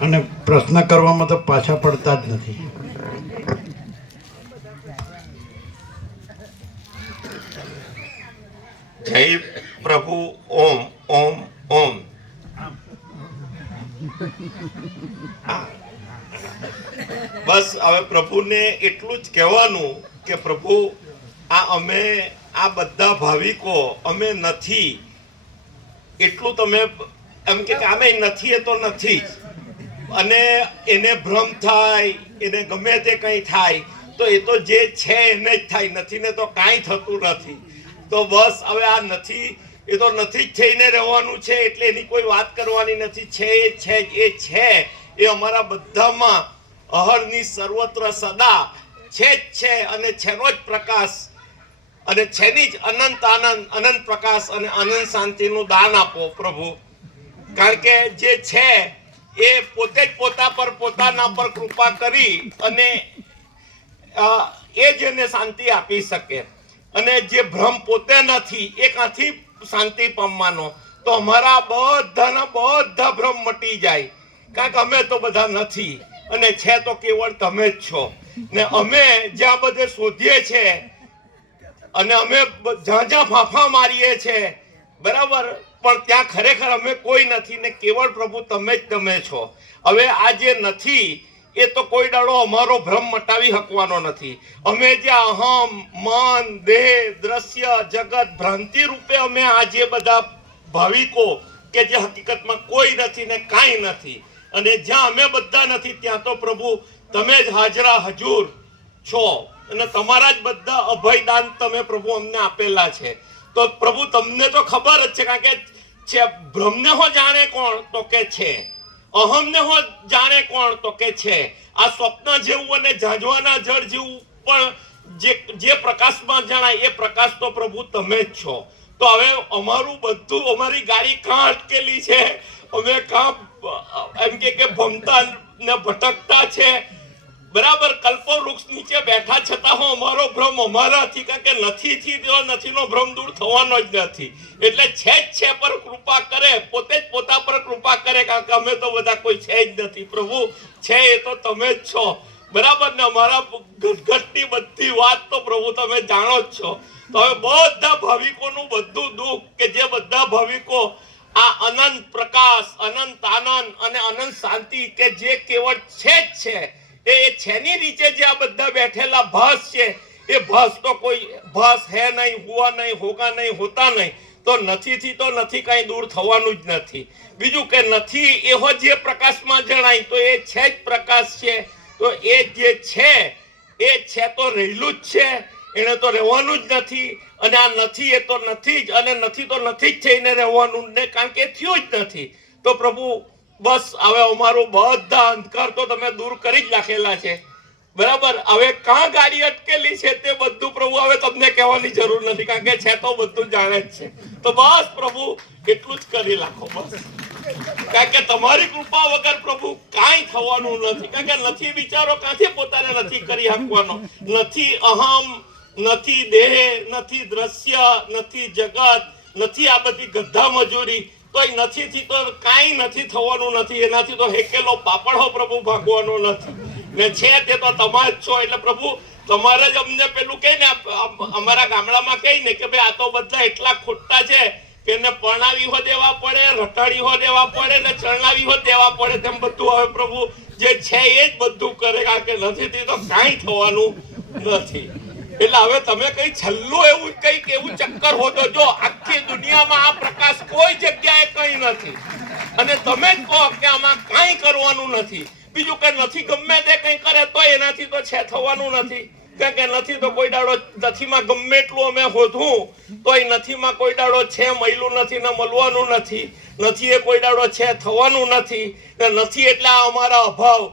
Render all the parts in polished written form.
અને પ્રશ્ન કરવામાં તો પાછા પડતા જ નથી. જય પ્રભુ. ઓમ ઓમ ઓમ. બસ હવે પ્રભુને એટલું જ કહેવાનું કે પ્રભુ અમે આ બધા ભાવિકો અમે નથી, એટલું તમે એમ કે અમે નથી એ તો નથી જ. અને એને ભ્રમ થાય, એને ગમે તે કંઈ થાય તો એ તો જે છે એને જ થાય, નથી ને તો કાંઈ થતું નથી. તો બસ હવે આ નથી એ તો નથી જ થઈને રહેવાનું છે, એટલે એની કોઈ વાત કરવાની નથી. છે એ છે એ છે, એ અમારા બધામાં અહરની સર્વત્ર સદા છે જ છે, અને છેનો જ પ્રકાશ અને છેની જ અનંત આનંદ, અનંત પ્રકાશ અને અનંત શાંતિનું દાન આપો પ્રભુ. કારણ કે જે છે એ પોતે જ પોતા પર, પોતાના પર કૃપા કરી અને એ જ એને શાંતિ આપી શકે. અને જે ભ્રમ પોતે નથી એ ક્યાંથી શાંતિ પામવાનો? તો અમારા બધા ભ્રમ મટી જાય. કારણ કે અમે તો બધા નથી અને છે તો કેવળ તમે જ છો. ને અમે જ્યાં બધે શોધીએ છીએ અને અમે જ્યાં જ્યાં ફાંફા મારીએ છીએ, બરાબર, પણ ત્યાં ખરેખર અમે કોઈ નથી ને કેવળ પ્રભુ તમે જ તમે છો. હવે આ જે નથી એ તો કોઈ દાડો અમારો ભ્રમ મટાવી શકવાનો નથી. અમે જે અહમ, મન, દેહ, દ્રશ્ય, જગત, ભ્રાંતિ રૂપે અમે આ જે બધા ભાવિકો કે જે હકીકતમાં કોઈ નથી ને કાંઈ નથી, અને જ્યાં અમે બધા નથી ત્યાં તો પ્રભુ તમે જ હાજરા હજુર છો. અને તમારા જ બધા અભયદાન તમે પ્રભુ અમને આપેલા છે. તો પ્રભુ તમને તો ખબર જ છે, કારણ કે છે ભ્રમને હો જાણે કોણ? તો કે છે. અહમને હો જાણે કોણ? તો કે છે. આ સ્વપ્ન જેવું અને ઝાંઝવાના જળ જેવું પણ જે પ્રકાશમાં જણાય એ પ્રકાશ તો પ્રભુ તમે જ છો. તો હવે અમારું બધું, અમારી ગાડી કાં અટકેલી છે, અમે કાં એમ કે ભમતા ને ભટકતા છે, બરાબર, કલ્પો વૃક્ષ નીચે બેઠા છતાં હું અમારો ભ્રમ અમારાથી, કારણ કે નથી નથીનો ભ્રમ દૂર થવાનો જ નથી. એટલે છે જ છે પર કૃપા કરે, પોતે જ પોતા પર કૃપા કરે, કારણ કે અમે તો બધા કોઈ છે જ નથી. પ્રભુ છે એ તો તમે જ છો, બરાબર ને? અમારા ઘટઘટની બધી વાત તો પ્રભુ તમે જાણો જ છો. તો હવે બધા ભાવિકોનું બધું દુઃખ, કે જે બધા ભાવિકો આ અનંત પ્રકાશ, અનંત આનંદ અને અનંત શાંતિ કે જે કેવળ છે જ છે, એ છેની નીચે જે આ બધા બેઠેલા ભાસ છે, એ ભાસ તો કોઈ ભાસ હે નહીં, હુઆ નહીં, હોગા નહીં, હોતા નહીં. તો નથીથી તો નથી કાંઈ દૂર થવાનું જ નથી. બીજું કે નથી એવો જે પ્રકાશમાં જણાય તો એ છે જ પ્રકાશ છે. તો એ જે છે એ છે તો રહેલું જ છે, એને તો રહેવાનું જ નથી. અને આ નથી એ તો નથી જ, અને નથી તો નથી જ થઈને રહેવાનું ને, કારણ કે થયું જ નથી. તો પ્રભુ બસ હવે અમારું બધા અંધકાર તો તમે દૂર કરી જ નાખેલા છે, બરાબર. હવે કાં ગાડી અટકેલી છે તે બધું પ્રભુ હવે તમને કહેવાની જરૂર નથી, કારણ કે છે તો બધું જાણે જ છે. તો બસ પ્રભુ એટલું જ કરી નાખો બસ, કારણ કે તમારી કૃપા વગર પ્રભુ કાંઈ થવાનું નથી. કારણ કે નથી બિચારો ક્યાંથી પોતાને નથી કરી શકવાનો? નથી અહમ, નથી દેહ, નથી દ્રશ્ય, નથી જગત, નથી આ બધી ગધા મજૂરી, તો નથીથી તો કાંઈ નથી થવાનું નથી. એનાથી તો હેકેલો પાપડ હો પ્રભુ ભાગવાનો નથી. ને છે તે તો તમારે જ છો. એટલે પ્રભુ તમારે જ અમને પેલું કહે ને, અમારા ગામડામાં કહે ને કે ભાઈ આ તો બધા એટલા ખોટા છે કે એને પરણાવી હો દેવા પડે, રટાડી હો દેવા પડે ને ચરણાવી હો દેવા પડે. તેમ બધું હવે પ્રભુ જે છે એ જ બધું કરે, કારણ કે નથીથી તો કાંઈ થવાનું નથી. એટલે હવે તમે કઈ છેલ્લું એવું કઈક એવું ચક્કર હોતો જો આખી દુનિયામાં આ પ્રકાશ કોઈ જગ્યાએ કઈ નથી, અને તમે જ કહો કે આમાં કાંઈ કરવાનું નથી. બીજું કે નથી ગમે તે કઈ કરે તો એનાથી તો છે થવાનું નથી, કારણ કે નથી તો કોઈ દાડો નથીમાં ગમે એટલું અમે હોધું તો એ નથીમાં કોઈ દાડો છે મળ્યું નથી ને મળવાનું નથી. નથી એ કોઈ દાડો છે થવાનું નથી. નથી એટલે અમારા અભાવ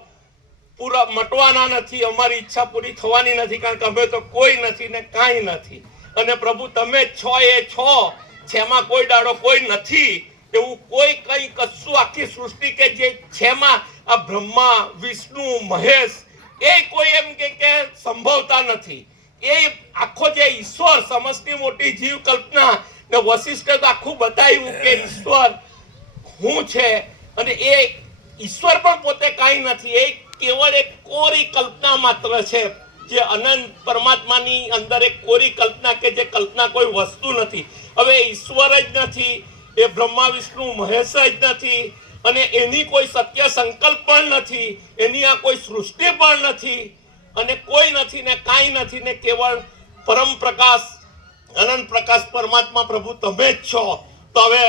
પૂરા મટવાના નથી, અમારી ઈચ્છા પૂરી થવાની નથી, કારણ કે અમે તો કોઈ નથી ને કાંઈ નથી. અને પ્રભુ તમે જ છો એ છો, છેમાં કોઈ દાડો કોઈ નથી એવું કોઈ કઈ કશું આખી સૃષ્ટિ કે જે છેમાં આ બ્રહ્મા, વિષ્ણુ, મહેશ એ કોઈ એમ કે સંભવતા નથી. એ આખો જે ઈશ્વર સમષ્ટિ મોટી જીવ કલ્પના ને વશિષ્ઠે તો આખું બતાવ્યું કે ઈશ્વર હું છે, અને એ ઈશ્વર પણ પોતે કાંઈ નથી, એ કેવળ એક કોરી કલ્પના માત્ર છે, જે અનંત પરમાત્માની અંદર એક કોરી કલ્પના, કે જે કલ્પના કોઈ વસ્તુ નથી. હવે ઈશ્વર જ નથી, એ બ્રહ્મા વિષ્ણુ મહેશ જ નથી, અને એની કોઈ સત્ય સંકલ્પ પણ નથી, એની આ કોઈ સૃષ્ટિ પણ નથી, અને કોઈ નથી ને કાંઈ નથી, ને કેવળ પરમ પ્રકાશ, અનંત પ્રકાશ પરમાત્મા પ્રભુ તમે જ છો. તો હવે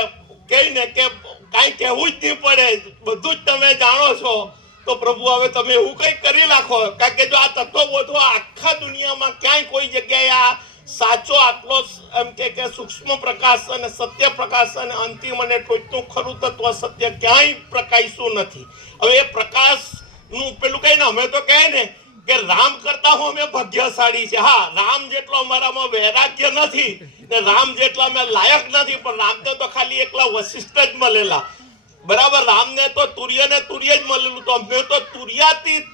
કહીને કે કાંઈ કહેવું જ નહીં પડે, બધું જ તમે જાણો છો. તો પ્રભુ હવે તમે એવું કંઈક કરી નાખો, કારણ કે જો આ તત્વબોધો આખા દુનિયામાં ક્યાંય કોઈ જગ્યાએ આ સાચો આટલો એમ કે સૂક્ષ્મ પ્રકાશ અને સત્ય પ્રકાશ અને અંતિમ અને ટોચનું ખરું તત્વ સત્ય ક્યાંય પ્રકાશ્યું નથી. હવે એ પ્રકાશનું પેલું કહીને અમે તો કહે ને કે રામ કરતા હું અમે ભાગ્યશાળી છે. હા, રામ જેટલો અમારામાં વૈરાગ્ય નથી ને રામ જેટલા અમે લાયક નથી, પણ રામને તો ખાલી એકલા વશિષ્ઠ જ મળેલા. બરાબર, રામને તો તુર્ય જ મળેલું, તો અમને તો તુર્યાતીત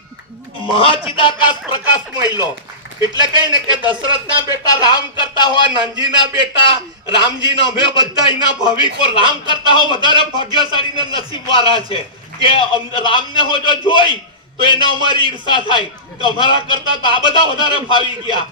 મહાચિદાકાશ પ્રકાશ મળ્યો. એટલે કઈ ને કે દશરથના બેટા રામ કરતા હોય, નંદજીના બેટા રામજીના, અમે બધા એના ભાવિકો રામ કરતા હોય વધારે ભાગ્યશાળી ને નસીબવાળા છે કે રામને હો જો જોઈ તો એને અમારી ઈર્ષા થાય કે અમારા કરતા તો આ બધા વધારે ફાવી ગયા,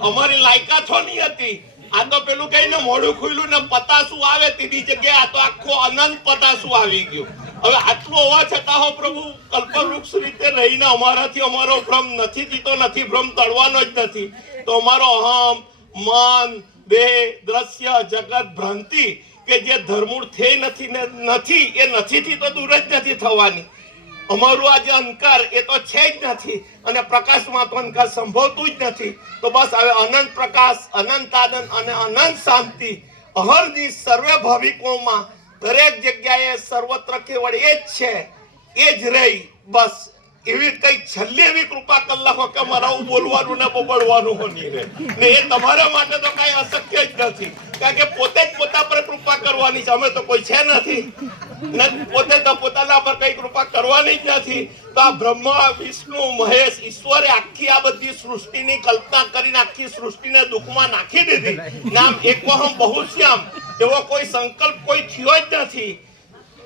અમારી લાયકાત નહીં હતી. આ તો પેલું કહીને મોઢું ખુલ્લું ને પતાસું આવે તેની જગ્યાએ આ તો આખો અનંત પતાસું આવી ગયું. હવે આટલું હોવા છતાં હો પ્રભુ કલ્પવૃક્ષ રીતે રહીને અમારાથી અમારો ભ્રમ નથી થતો, નથી ભ્રમ તળવાનો જ નથી. તો અમારો અહમ, મન, દેહ, દ્રશ્ય, જગત, ભ્રાંતિ કે જે ધર્મૂળ થઈ નથી ને નથી, એ નથીથી તો દૂર જ નથી થવાની. અમારું આ જે અંકાર એ તો છે જ નથી, અને પ્રકાશમાં તો અંકાર સંભવતું જ નથી. તો બસ હવે અનંત પ્રકાશ, અનંત આનંદ અને અનંત શાંતિ અહર્નિશ સર્વે ભાવિકોમાં દરેક જગ્યાએ સર્વત્ર કેવળ એ જ છે, એ જ રહી. બસ એવી કઈ છેલ્લી એવી કૃપા કરી નાખો કે મારા બોલવાનું ને બબડવાનું હોની રહે ને. એ તમારા માટે તો કઈ અશક્ય જ નથી, કારણ કે પોતે જ પોતા પર કૃપા કરવાની છે. અમે તો કોઈ છે નથી, પોતે તો પોતાના પર કઈ કૃપા કરવાની જ નથી. તો આ બ્રહ્મા, વિષ્ણુ, મહેશ, ઈશ્વરે આખી આ બધી સૃષ્ટિની કલ્પના કરીને આખી સૃષ્ટિને દુઃખમાં નાખી દીધી. નામ એકોહમ બહુશ્યામ એવો કોઈ સંકલ્પ કોઈ થયો જ નથી.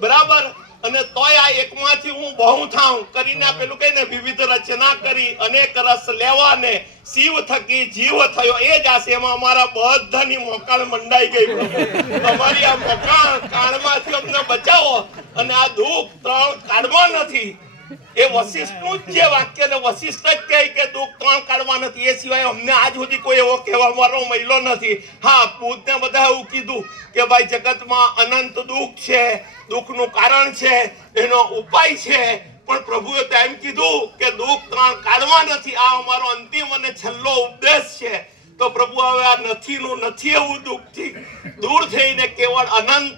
બરાબર, અને તોય આ એકમાંથી હું બહુ થાઉં કરીને પેલું કહીને વિવિધ રચના કરી, અનેક રસ લેવાને શિવ થકી જીવ થયો. એ જ આશયમાં અમારા બધાની મોકાળ મંડાઈ ગઈ. અમારી આ મોકાળ કાળમાંથી અમને બચાવો, અને આ દુઃખ ત્રણ કાળમાં નથી. એ વશિષ્ઠનું જ જે વાક્ય ને વશિષ્ઠ જ કહે કે દુઃખ ત્રણ કાળમાં નથી. એ સિવાય અમને આજ સુધી કોઈ એવો કહેવા વાળો મળ્યો નથી. હા, બુદ્ધને બધા એવું કીધું કે ભાઈ જગતમાં અનંત દુઃખ છે, દુઃખનું કારણ છે, એનો ઉપાય છે, પણ પ્રભુએ તો એમ કીધું કે દુઃખ ત્રણ કાળમાં નથી. આ અમારો અંતિમ અને છેલ્લો ઉપદેશ છે. તો પ્રભુ હવે આ નથીનું નથી એવું દુઃખથી દૂર થઈને કેવળ અનંત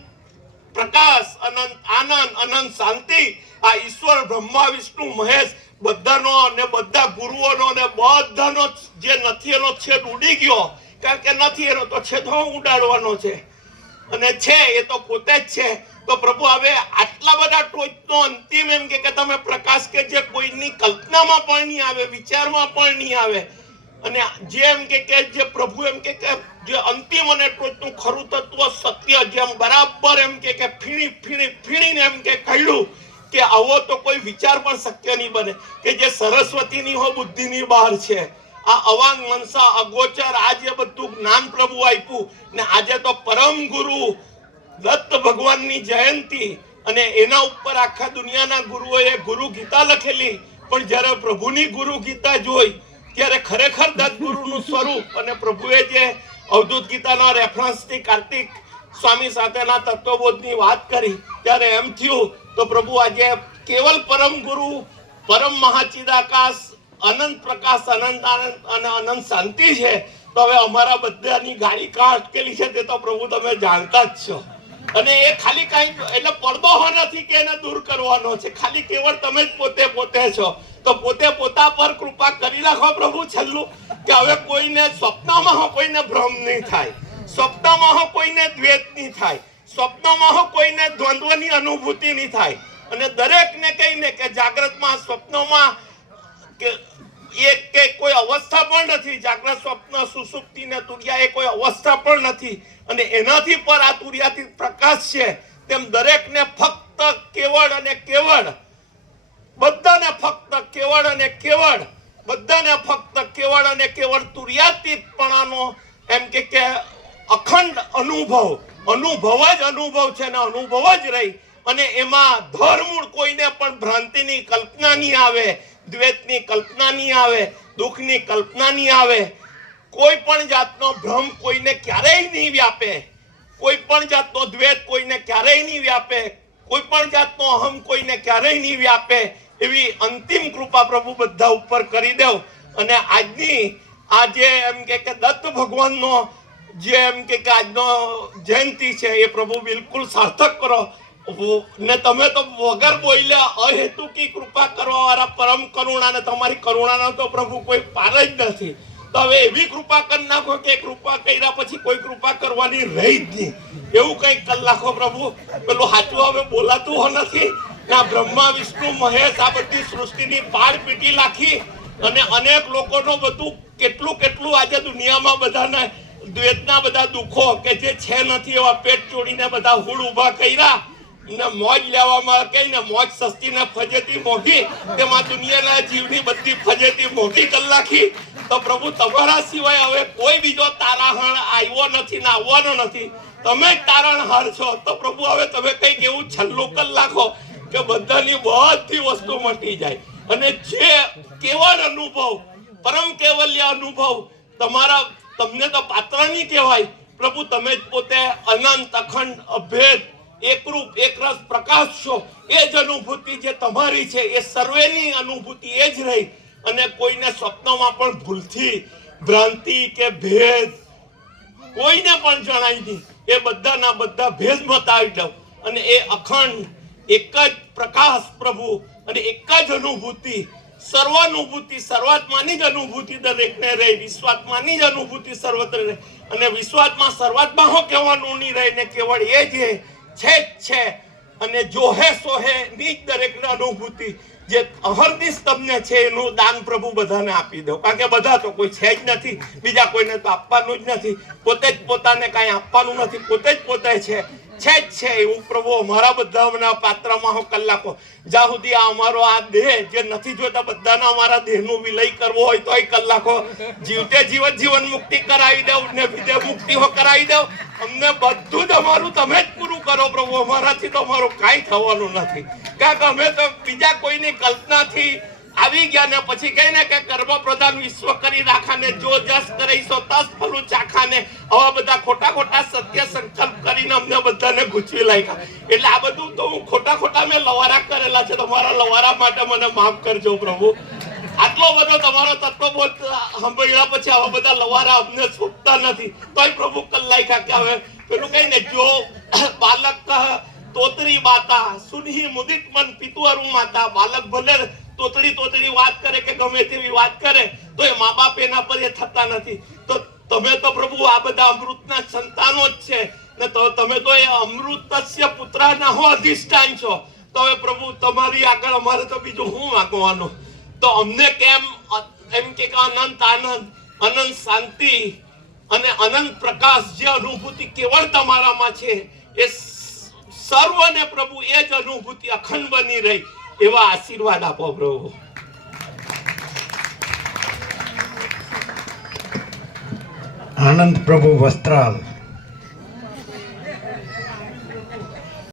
પ્રકાશ, અનંત આનંદ, અનંત શાંતિ આ ઈશ્વર બ્રહ્મા, વિષ્ણુ, મહેશ બધાનો અને બધા ગુરુઓનો ને બધાનો જે નથી એનો છેદ ઉડી ગયો. કારણ કે નથી એનો તો છેદ ઉડાડવાનો છે, અને છે એ તો પોતે જ છે. તો પ્રભુ હવે આટલા બધા ટોચનો અંતિમ એમ કે તમે પ્રકાશ કે જે કોઈની કલ્પનામાં પણ નહીં આવે, વિચારમાં પણ નહીં આવે, અને જેમ કે જે પ્રભુ એમ કે જે અંતિમ અને ટોચનું ખરું તત્વ સત્ય જેમ બરાબર એમ કે ફીણીને એમ કે કહ્યું કે આવો તો કોઈ વિચાર પણ શક્ય નહીં બને કે જે સરસ્વતીની હો બુદ્ધિની બહાર છે. આ અવાંગ મનસા અગોચર આ જે બધું જ્ઞાન પ્રભુ આપ્યું ને આજે તો પરમ ગુરુ દત્ત ભગવાનની જયંતી, અને એના ઉપર આખા દુનિયાના ગુરુઓએ ગુરુ ગીતા લખેલી. પણ જ્યારે પ્રભુની ગુરુ ગીતા જોઈ ત્યારે ખરેખર દત્ત ગુરુનું સ્વરૂપ, અને પ્રભુએ જે અવધૂત ગીતાના રેફરન્સથી કાર્તિક સ્વામી સાથેના તત્વબોધની વાત કરી ત્યારે એમ થયું તો પ્રભુ આજે કેવલ પરમ ગુરુ, પરમ મહાચિદાકાશ, અનંત પ્રકાશ, અનંત આનંદ અને અનંત શાંતિ છે. તો હવે અમારા બધાની ગાડી કાં અટકેલી છે તે તો પ્રભુ તમે જાણતા જ છો. અને એ ખાલી કાંઈ એટલે પડદો નથી કે એને દૂર કરવાનો છે, ખાલી કેવળ તમે જ પોતે છો. તો પોતે પોતા પર કૃપા કરી નાખો પ્રભુ છેલ્લું, કે હવે કોઈને સ્વપ્નમાં કોઈને ભ્રમ નહીં થાય, સ્વપ્નમાં કોઈને દ્વેષ નહીં થાય, સ્વપ્નમાં કોઈને દ્વંદ્વની અનુભૂતિ નહીં થાય. અને દરેકને કહીને કે જાગ્રતમાં, સ્વપ્નમાં કે એક કે કોઈ અવસ્થા પણ નથી. જાગ્રત, સ્વપ્ન, સુષુપ્તિ ને તુર્યા એ કોઈ અવસ્થા પણ નથી, અને એનાથી પર આ તુર્યાથી પ્રકાશ છે. તેમ દરેકને ફક્ત કેવળ અને કેવળ બધાને ફક્ત કેવળ અને કેવળ, બધાને ફક્ત કેવળ અને કેવળ તુર્યાતીતપણાનો એમ કે અખંડ અનુભવ જ અનુભવ છે ને અનુભવ જ રહી. અને એમાં ધરમૂળ કોઈને પણ ભ્રાંતિની કલ્પના નહીં આવે, દ્વૈતની કલ્પના નહીં આવે, દુઃખની કલ્પના નહીં આવે, કોઈ પણ જાતનો ભ્રમ કોઈને ક્યારેય નહીં વ્યાપે, કોઈ પણ જાતનો દ્વૈત કોઈને ક્યારેય નહીં વ્યાપે, કોઈ પણ જાતનો અહમ કોઈને ક્યારેય નહીં વ્યાપે, એવી અંતિમ કૃપા પ્રભુ બધા ઉપર કરી દેવ. અને આજની આજે એમ કે દત્ત ભગવાનનો જે એમ કે આજનો જયંતિ છે એ પ્રભુ બિલકુલ સાર્થક કરો. ને તમે તો વગર બોલ્યા અહેતુકી કૃપા કરવા વાળા પરમ કરુણા, ને તમારી કરુણાનો તો પ્રભુ કોઈ પાર જ નથી. તો હવે એવી કૃપા કરી નાખો કે કૃપા કર્યા પછી કોઈ કૃપા કરવાની રહી જ નહીં, એવું કંઈક કરી નાખો પ્રભુ. પેલું સાચું હવે બોલાતું નથી. ના બ્રહ્મા વિષ્ણુ મહેશ આ બધી સૃષ્ટિની પાડ પીટી નાખી અને અનેક લોકોનો બધું કેટલું આજે દુનિયામાં બધાને દ્વૈતના બધા દુઃખો કે જે છે નથી એવા પેટ ચોડીને બધા હુડ ઊભા કર્યા ને મોજ લેવામાં કહીને મોજ સસ્તી ને ફજેતી મોઘી, તેમાં દુનિયાના જીવની બધી ફજેતી મોઘી કરી નાખી. તો પ્રભુ તમારા સિવાય હવે કોઈ બીજો તારાહણ આવ્યો નથી ને આવવાનો નથી, તમે જ તારણહાર છો. તો પ્રભુ હવે તમે કંઈક એવું છલ્લું કરી નાખો કે બધાની બધી વસ્તુ મટી જાય અને જે કેવળ અનુભવ, પરમ કેવલ્ય અનુભવ તમારા, તમને તો પાત્ર નહીં કહેવાય પ્રભુ. તમે જ પોતે અનંત અખંડ અભેદ એકરૂપ એકરસ પ્રકાશ છો. એ જ અનુભૂતિ જે તમારી છે એ સર્વેની અનુભૂતિ એ જ રહી. અને કોઈને સ્વપ્નમાં પણ ભૂલથી ભ્રાંતિ કે ભેદ કોઈને પણ જણાય નહીં, એ બધાના બધા ભેદ મટાવી દઉં. અને એ અખંડ એક જ પ્રકાશ પ્રભુ અને એક જ અનુભૂતિ, સર્વાનુભૂતિ, સર્વાત્માની જ અનુભૂતિ દરેકને રહે, વિશ્વાત્માની જ અનુભૂતિ સર્વત્ર રહે. અને વિશ્વાત્મા સર્વાત્મા હો કહેવાનું નહીં રહે ને કેવળ એ જ છે અને જોહે સોહે ની જ દરેકને અનુભૂતિ જે અહર્નિશ તમને છે એનું દાન પ્રભુ બધાને આપી દો. કારણ કે બધા તો કોઈ છે જ નથી, બીજા કોઈને તો આપવાનું જ નથી, પોતે જ પોતાને કાંઈ આપવાનું નથી, પોતે જ પોતે છે એવું પ્રભુ અમારા બધાના પાત્રમાં હો કલાકો જ્યાં સુધી આ અમારો આ દેહ જે નથી જોતા બધાના અમારા દેહનું વિલય કરવો હોય તો કલાકો જીવતે જીવન મુક્તિ કરાવી દઉં ને વિદે મુક્તિ હો કરાવી દઉં. અમને બધું જ અમારું તમે જ પૂરું કરો પ્રભુ, અમારાથી તો અમારું કાંઈ થવાનું નથી. કારણ કે અમે તો બીજા કોઈની કલ્પનાથી આવી ગયા ને પછી કઈ ને કે કર્મ પ્રધાન વિશ્વ કરી રાખાને જો જસ કરીશો તસ ફલું ચાખાને આવા બધા ખોટા સત્ય સંકલ્પ કરીને અમને બધાને ગૂંચવી લાગ્યા. એટલે આ બધું તો હું ખોટા મેં લવારા કરેલા છે. તમારા લવારા માટે મને માફ કરજો પ્રભુ. આટલો બધો તમારો તત્વબોધ સાંભળ્યા પછી આવા બધા લવારા અમને છૂટતા નથી. તોય પ્રભુ કલ્લાઈ કે હવે પેલું કઈ ને જો બાલક તોતરી બાતા સુનહી મુદિત મન પિતુઅરુ માતા. બાલક ભલે તોતરી વાત કરે કે ગમે તેવી વાત કરે તો એ મા બાપ એના પર એ થતા નથી. તો તમે તો પ્રભુ આ બધા અમૃતના સંતાનો જ છે ને, તો તમે તો એ અમૃતસ્ય પુત્રના હો અધિષ્ઠાન છો. તો હવે પ્રભુ તમારી આગળ અમારે તો બીજું શું માંગવાનું? તો અમને કેમ એમ કે અનંત આનંદ, અનંત શાંતિ અને અનંત પ્રકાશ જે અનુભૂતિ કેવળ તમારામાં છે એ સર્વને પ્રભુ એ જ અનુભૂતિ અખંડ બની રહી એવા આશીર્વાદ આપો પ્રભુ. આનંદ પ્રભુ વસ્ત્રાલ.